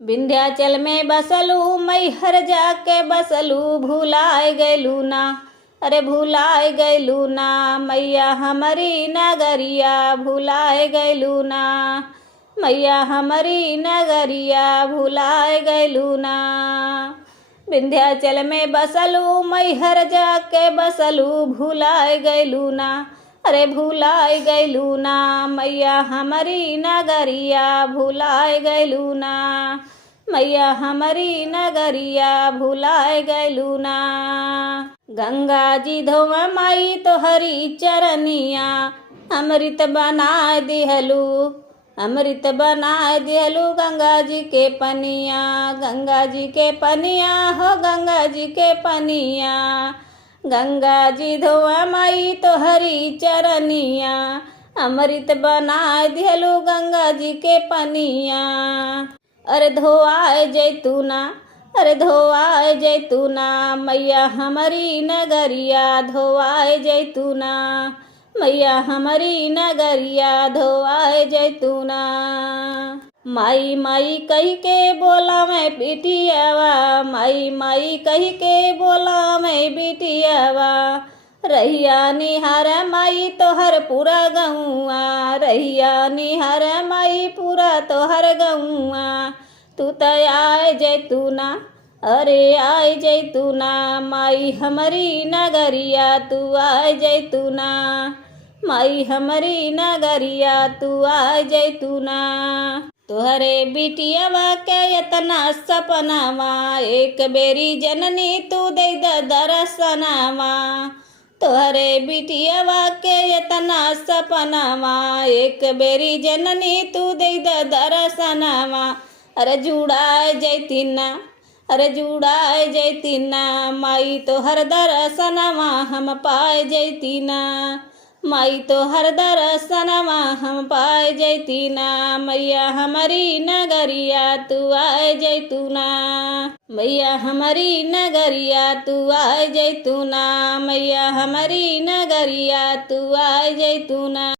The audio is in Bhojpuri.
विंध्याचल में बसलू मैहर जाके बसलू भूलाए गैलू ना। अरे भूलाए गैलू ना मैया हमारी नगरिया भूलाए गैलू ना। मैया हमारी नगरिया भूलाए गैलू ना। विंध्याचल में बसलू मैहर जाके बसलू भूलाए गैलू ना। अरे भूलाए गैलू ना मैया हमारी नगरिया भूलाए गैलू ना। मैया हमारी नगरिया भूलाए गैलू ना। गंगा जी धोवा माई तोहरी चरनिया अमृत बनाए दिहलू। अमृत बनाए दिहलू गंगा जी के पनिया। गंगा जी के पनिया हो गंगा जी के पनिया। गंगा जी धोआ माई तोहरी चरनिया अमृत बनाए दिहलू गंगा जी के पनिया। अरे धोआए जैतूना। अरे धोआए जैतूना मैया हमारी नगरिया धोआए जैतूना। मैया हमारी नगरिया धोआए जैतूना। माई माई कही के बोला मैं बिटियावा। माई माई कही के बोला मैं बिटियावा। रहिया निहार माई तोहर पूरा गौआ। रहिया निहार माई पूरा तोहर गौआ। तू तो आए जैतूना। अरे आए जैतूना माई हमारी नगरिया तू आए जैतूना। माई हमारी नगरिया तू आए जैतूना। तोहरे बिटियावा के इतना सपनावा एक बेरी जननी तू दे दर्शनावा। तोहरे बिटियावा के इतना सपनावा एक बेरी जननी तू दे दर्शनावा। अरे जुड़ाए जैतीना। अरे जुड़ाए जैतीना माई तोहर दर्शनवा हम पाए जैतीना। माई तोहर दर्शनवा हम पाए जैतीना। मैया हमारी नगरिया तू आए जैतूना। मैया हमारी नगरिया तू आए जैतूना। मैया हमारी नगरिया तू आए जैतूना।